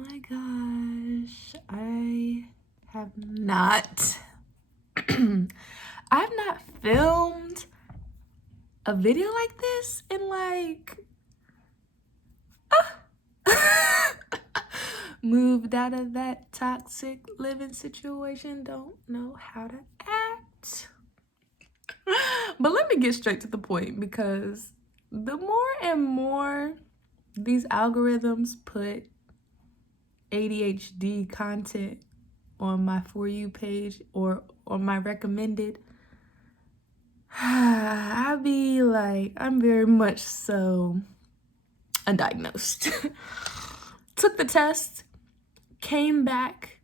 my gosh, I have not I've not filmed a video like this in like moved out of that toxic living situation, don't know how to act. But let me get straight to the point, because the more and more these algorithms put ADHD content on my For You page or on my recommended, I be like, I'm very much so undiagnosed. Took the test, came back.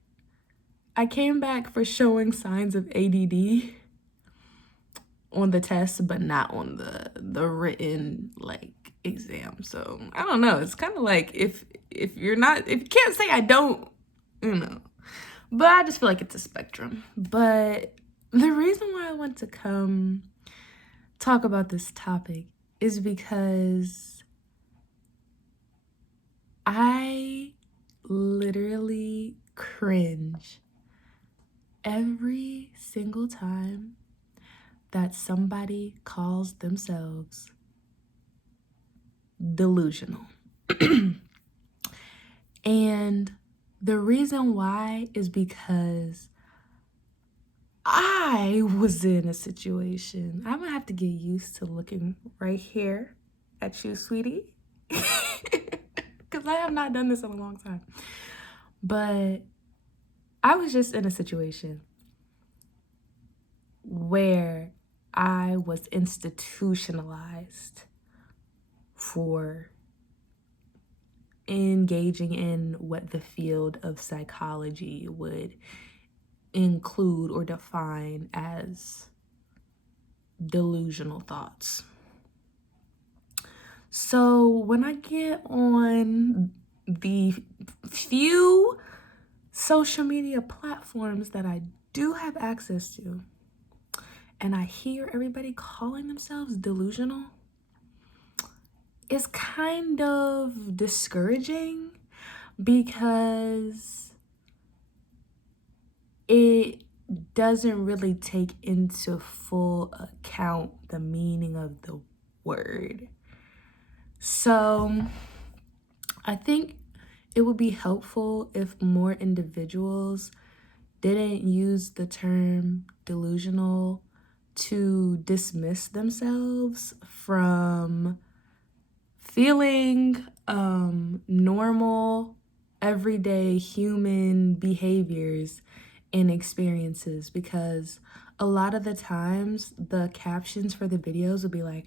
I came back for showing signs of ADD on the test, but not on the written like exam. So I don't know. It's kind of like if you can't say I don't, But I just feel like it's a spectrum. But the reason why I want to come talk about this topic is because I literally cringe every single time that somebody calls themselves delusional. And the reason why is because I was in a situation. I'm gonna have to get used to looking right here at you, sweetie, because I have not done this in a long time. But I was just in a situation where I was institutionalized for engaging in what the field of psychology would include or define as delusional thoughts. So when I get on the few social media platforms that I do have access to, and I hear everybody calling themselves delusional, it's kind of discouraging, because it doesn't really take into full account the meaning of the word. So I think it would be helpful if more individuals didn't use the term delusional to dismiss themselves from feeling normal, everyday human behaviors and experiences, because a lot of the times the captions for the videos will be like,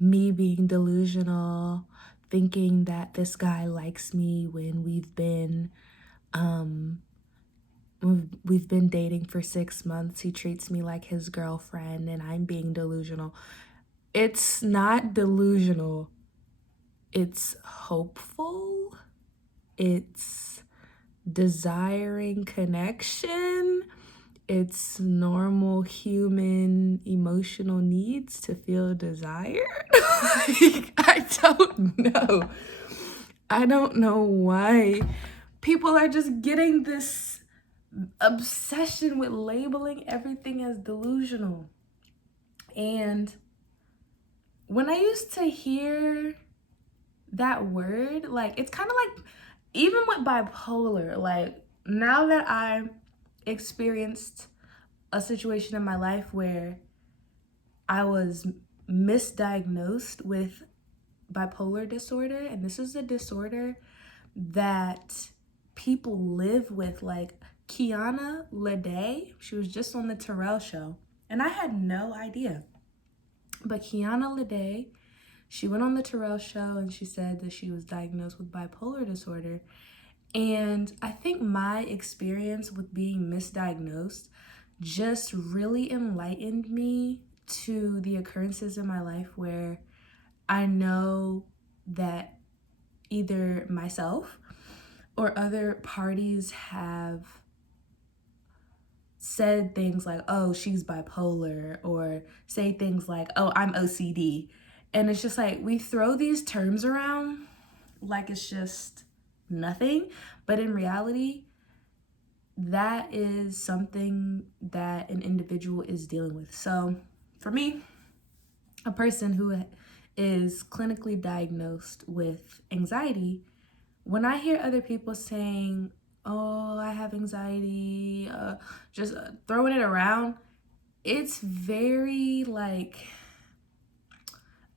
me being delusional, thinking that this guy likes me when we've been dating for 6 months. He treats me like his girlfriend and I'm being delusional. It's not delusional. It's hopeful. It's desiring connection. It's normal human emotional needs to feel desired. I don't know. I don't know why people are just getting this obsession with labeling everything as delusional. And when I used to hear that word, like, it's kind of like, even with bipolar, like, now that I experienced a situation in my life where I was misdiagnosed with bipolar disorder, and this is a disorder that people live with, like Kiana Lede, she was just on the Terrell show, and I had no idea. But Kiana Lede, she went on the Terrell show and she said that she was diagnosed with bipolar disorder. And I think my experience with being misdiagnosed just really enlightened me to the occurrences in my life where I know that either myself or other parties have said things like, oh, she's bipolar, or say things like, oh, I'm OCD. And it's just like, we throw these terms around like it's just nothing. But in reality, that is something that an individual is dealing with. So for me, a person who is clinically diagnosed with anxiety, when I hear other people saying, oh, I have anxiety, just throwing it around, it's very like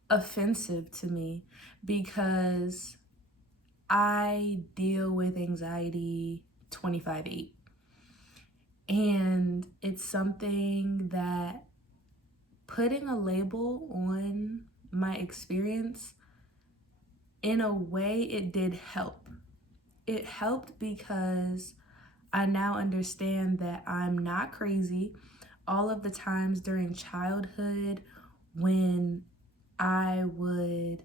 offensive to me, because I deal with anxiety 25/8. And it's something that putting a label on my experience, in a way, it did help. It helped because I now understand that I'm not crazy. All of the times during childhood when I would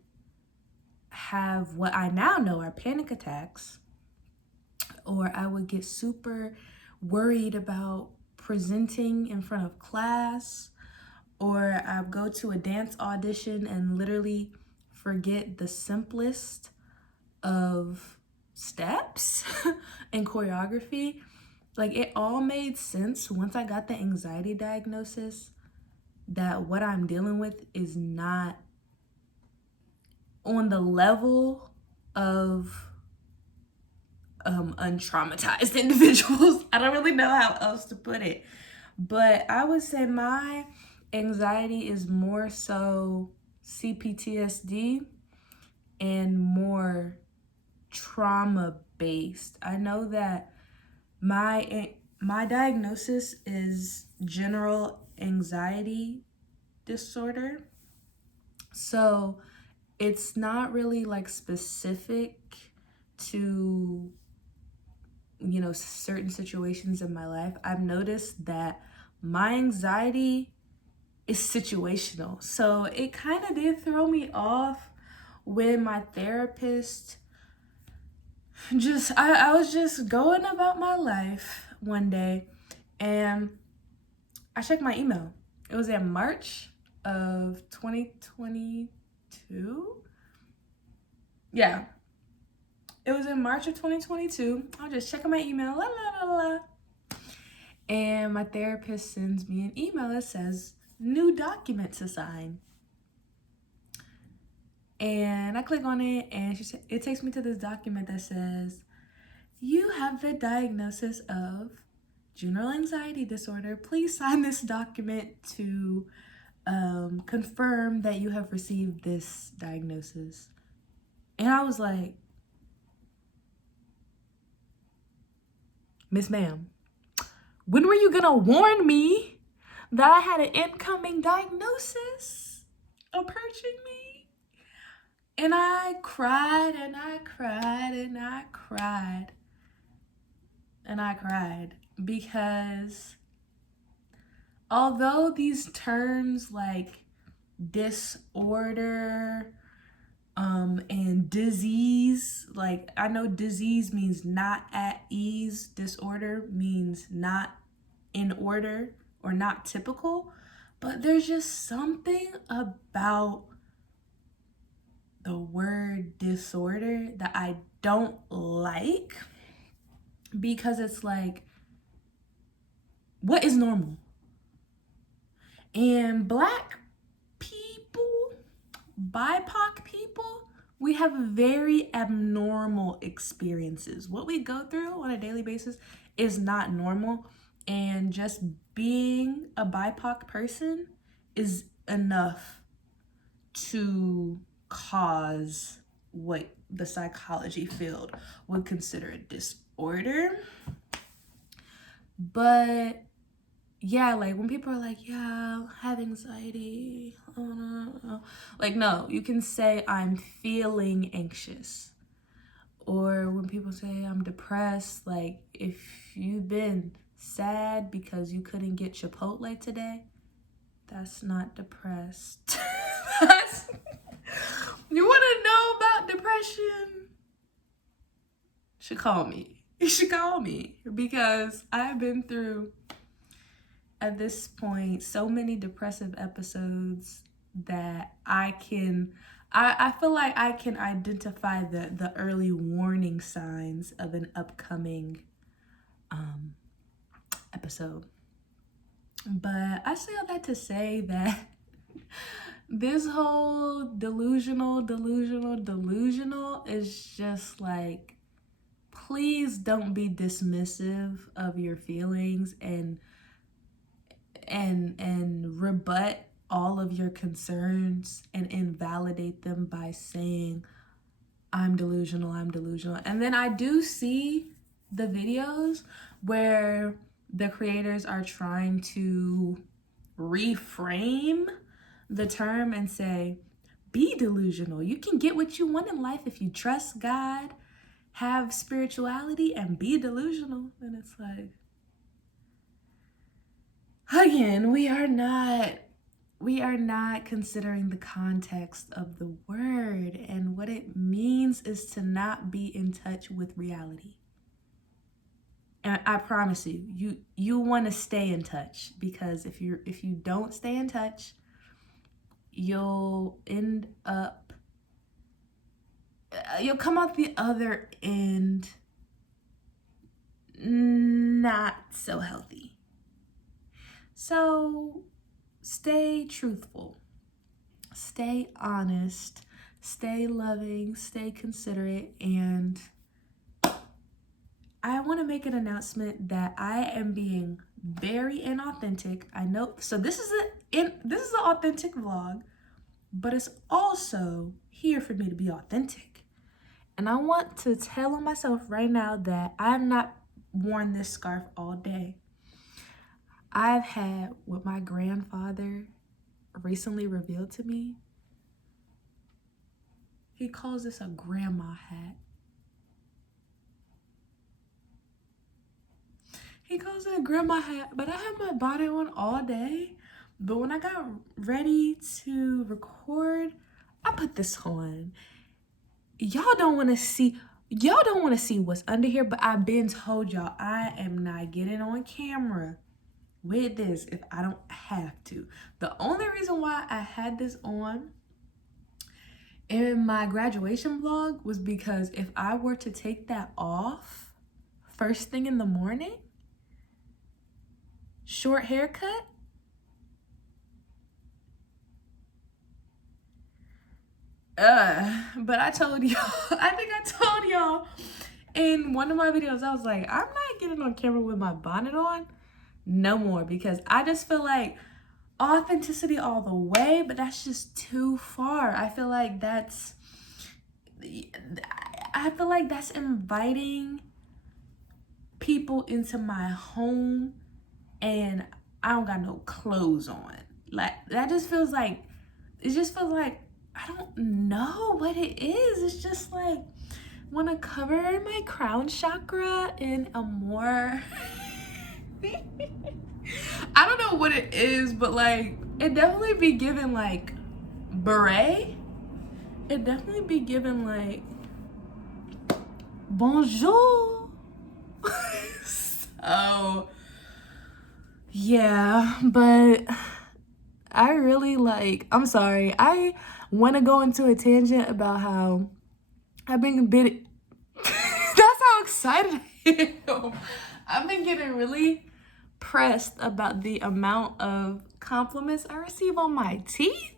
have what I now know are panic attacks, or I would get super worried about presenting in front of class, or I'd go to a dance audition and literally forget the simplest of steps and choreography. Like, it all made sense once I got the anxiety diagnosis, that what I'm dealing with is not on the level of untraumatized individuals. I don't really know how else to put it. But I would say my anxiety is more so CPTSD and more trauma based. I know that my diagnosis is general anxiety disorder. So it's not really like specific to, you know, certain situations in my life. I've noticed that my anxiety is situational. So it kind of did throw me off when my therapist I was just going about my life one day, and I checked my email. It was in March of 2022. Yeah, it was in March of 2022. I was just checking my email, la la la la. And my therapist sends me an email that says, new document to sign. And I click on it, and it takes me to this document that says, you have the diagnosis of general anxiety disorder. Please sign this document to confirm that you have received this diagnosis. And I was like, Miss Ma'am, when were you gonna warn me that I had an incoming diagnosis approaching me? And I cried and I cried and I cried and I cried, because although these terms like disorder and disease, like, I know disease means not at ease, disorder means not in order or not typical, but there's just something about the word disorder that I don't like, because it's like, what is normal? And Black people, BIPOC people, we have very abnormal experiences. What we go through on a daily basis is not normal. And just being a BIPOC person is enough to cause what the psychology field would consider a disorder. But yeah, like when people are like, yeah, I have anxiety, oh, no. Like, no, you can say I'm feeling anxious. Or when people say I'm depressed, like, if you've been sad because you couldn't get Chipotle today, that's not depressed. You want to know about depression? You should call me, because I've been through, at this point, so many depressive episodes that I can I feel like I can identify the early warning signs of an upcoming episode. But I say all that to say that this whole delusional is just like, please don't be dismissive of your feelings and rebut all of your concerns and invalidate them by saying I'm delusional. And then I do see the videos where the creators are trying to reframe the term and say, be delusional. You can get what you want in life if you trust God, have spirituality, and be delusional. And it's like, again, we are not considering the context of the word, and what it means is to not be in touch with reality. And I promise you want to stay in touch, because if you don't stay in touch, you'll come out the other end not so healthy. So stay truthful, stay honest, stay loving, stay considerate, and I want to make an announcement that I am being very inauthentic. I know, so this is an authentic vlog, but it's also here for me to be authentic. And I want to tell on myself right now that I'm not worn this scarf all day. I've had what my grandfather recently revealed to me. He calls this a grandma hat. He calls it a grandma hat, but I had my bonnet on all day. But when I got ready to record, I put this on. Y'all don't want to see what's under here, but I've been told y'all I am not getting on camera with this if I don't have to. The only reason why I had this on in my graduation vlog was because if I were to take that off first thing in the morning, short haircut, but I told y'all, I think I told y'all in one of my videos, I was like, I'm not getting on camera with my bonnet on no more, because I just feel like authenticity all the way, but that's just too far. I feel like that's inviting people into my home and I don't got no clothes on. Like, that just feels like, I don't know what it is. It's just like, want to cover my crown chakra in a more I don't know what it is, but like, it definitely be given like beret. It definitely be given like bonjour. So yeah, but I really I'm sorry, I want to go into a tangent about how I've been that's how excited I am. I've been getting really pressed about the amount of compliments I receive on my teeth.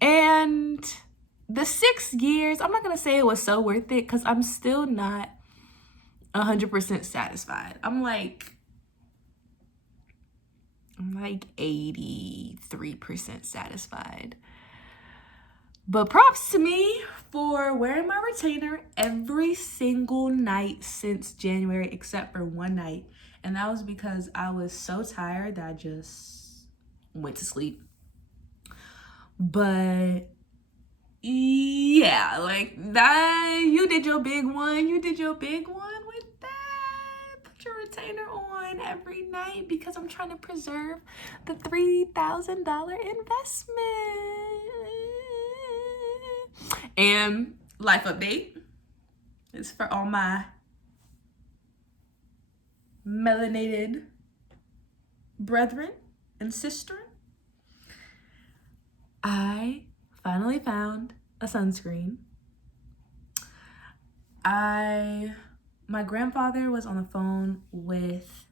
And the 6 years, I'm not going to say it was so worth it, because I'm still not 100% satisfied. I'm like 83% satisfied. But props to me for wearing my retainer every single night since January, except for one night. And that was because I was so tired that I just went to sleep. But yeah, like that, you did your big one. You did your big one with that. Put your retainer on every night, because I'm trying to preserve the $3,000 investment. And life update is for all my melanated brethren and sister. I finally found a sunscreen. My grandfather was on the phone with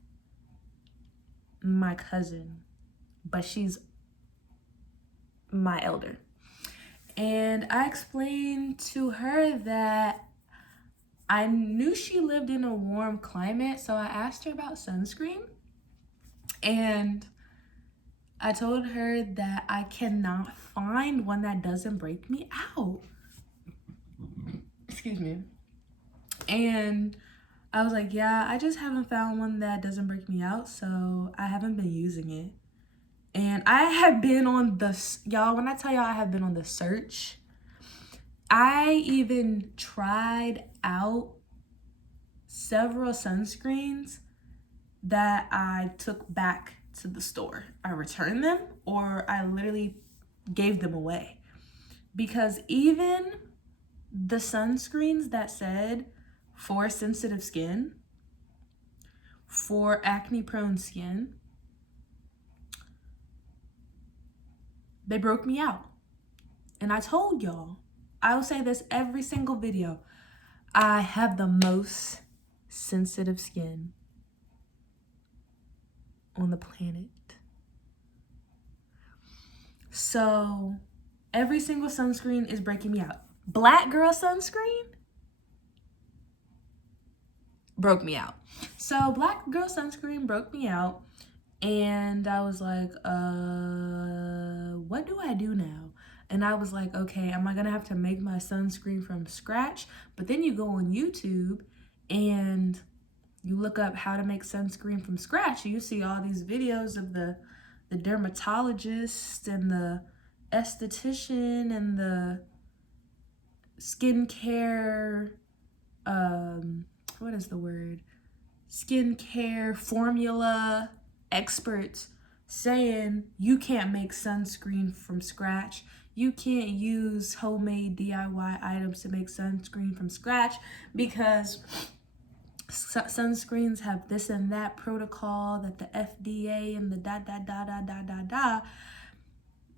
my cousin, but she's my elder. And I explained to her that I knew she lived in a warm climate, so I asked her about sunscreen. And I told her that I cannot find one that doesn't break me out. Excuse me. And I was like, yeah, I just haven't found one that doesn't break me out, so I haven't been using it. And I have been on y'all, when I tell y'all I have been on the search, I even tried out several sunscreens that I took back to the store. I returned them or I literally gave them away. Because even the sunscreens that said for sensitive skin, for acne prone skin, they broke me out. And I told y'all, I will say this every single video, I have the most sensitive skin on the planet. So every single sunscreen is breaking me out. Black girl sunscreen broke me out. So black girl sunscreen broke me out. And I was like, what do I do now? And I was like, okay, am I gonna have to make my sunscreen from scratch? But then you go on YouTube and you look up how to make sunscreen from scratch. You see all these videos of the dermatologist and the esthetician and the skincare, what is the word? Skincare formula experts saying you can't make sunscreen from scratch. You can't use homemade DIY items to make sunscreen from scratch because sunscreens have this and that protocol that the FDA and the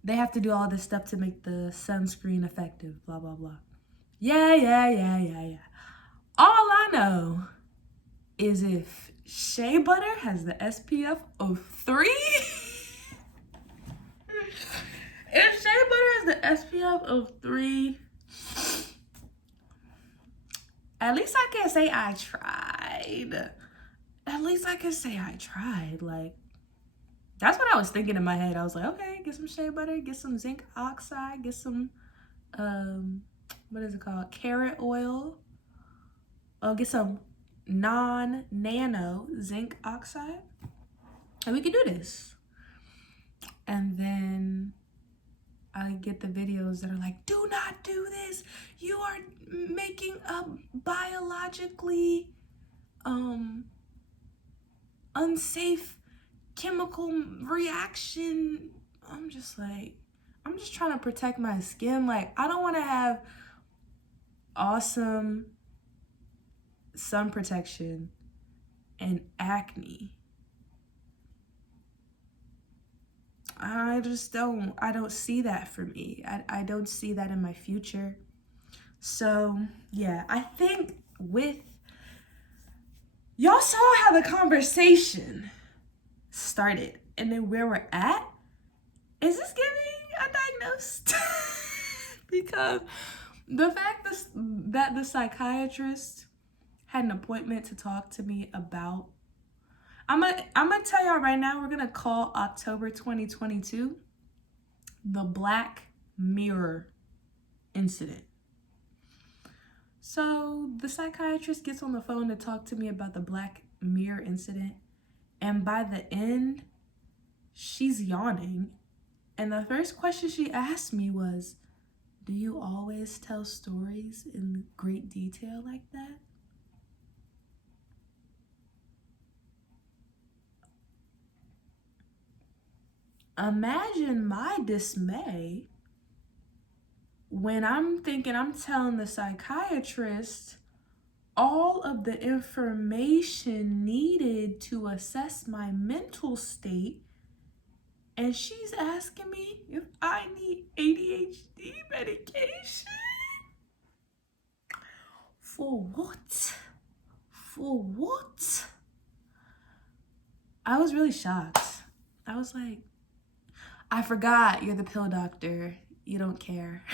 they have to do all this stuff to make the sunscreen effective, blah, blah, blah. Yeah. All I know is if shea butter has the SPF of 3, if shea butter has the SPF of 3, at least I can say I tried. At least I can say I tried. Like, that's what I was thinking in my head. I was like, okay, get some shea butter, get some zinc oxide, get some, what is it called? Carrot oil. Oh, get some non-nano zinc oxide. And we can do this. And then I get the videos that are like, do not do this. You are making a biologically unsafe chemical reaction. I'm just trying to protect my skin. Like, I don't want to have awesome sun protection and acne. I don't see that for me. I don't see that in my future. So yeah, I think y'all saw how the conversation started and then where we're at. Is this giving undiagnosed? Because the fact that the psychiatrist had an appointment to talk to me about, I'm gonna tell y'all right now, we're gonna call October 2022 the Black Mirror incident. So the psychiatrist gets on the phone to talk to me about the Black Mirror incident, and by the end, she's yawning. And the first question she asked me was, do you always tell stories in great detail like that? Imagine my dismay when I'm thinking I'm telling the psychiatrist all of the information needed to assess my mental state, And she's asking me if I need ADHD medication. For what? For what? I was really shocked. I was like, I forgot you're the pill doctor. You don't care.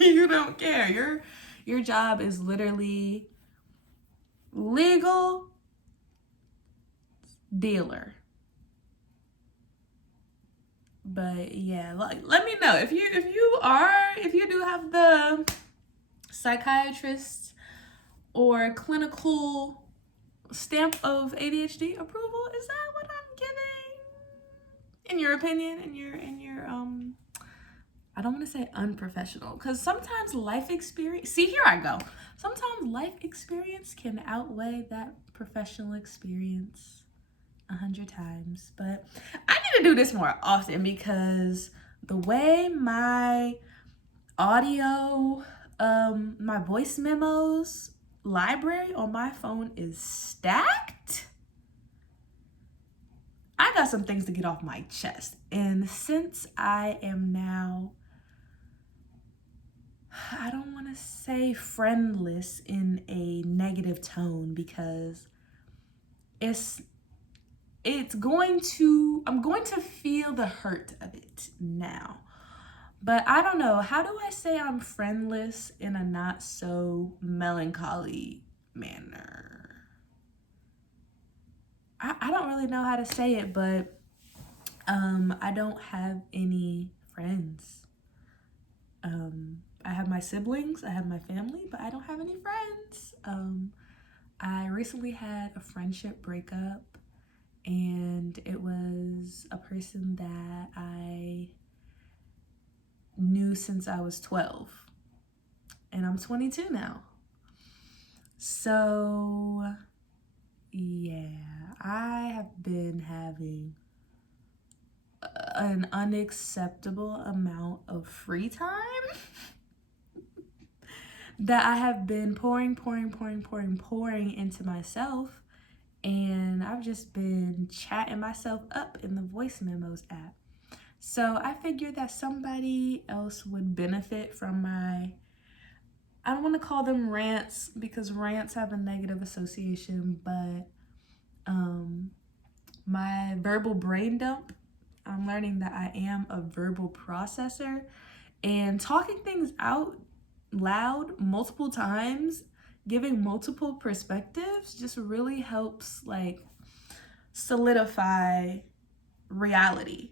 You don't care. Your job is literally legal dealer. But yeah, let me know if you do have the psychiatrist or clinical stamp of ADHD approval. Is that what I'm giving? In your opinion, in your I don't want to say unprofessional, because sometimes life experience, see, here I go. Sometimes life experience can outweigh that professional experience 100 times. But I need to do this more often, because the way my audio, my voice memos library on my phone is stacked, I got some things to get off my chest. And since I am now, I don't want to say friendless in a negative tone, because I'm going to feel the hurt of it now. But I don't know, how do I say I'm friendless in a not so melancholy manner? I don't really know how to say it, but I don't have any friends. I have my siblings, I have my family, but I don't have any friends. I recently had a friendship breakup, and it was a person that I knew since I was 12, and I'm 22 now. So yeah, I have been having an unacceptable amount of free time that I have been pouring into myself. And I've just been chatting myself up in the voice memos app. So I figured that somebody else would benefit from my, I don't want to call them rants, because rants have a negative association, but my verbal brain dump. I'm learning that I am a verbal processor, and talking things out loud multiple times, giving multiple perspectives, just really helps like solidify reality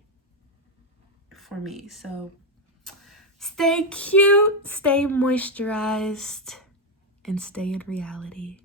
for me. So stay cute, stay moisturized, and stay in reality.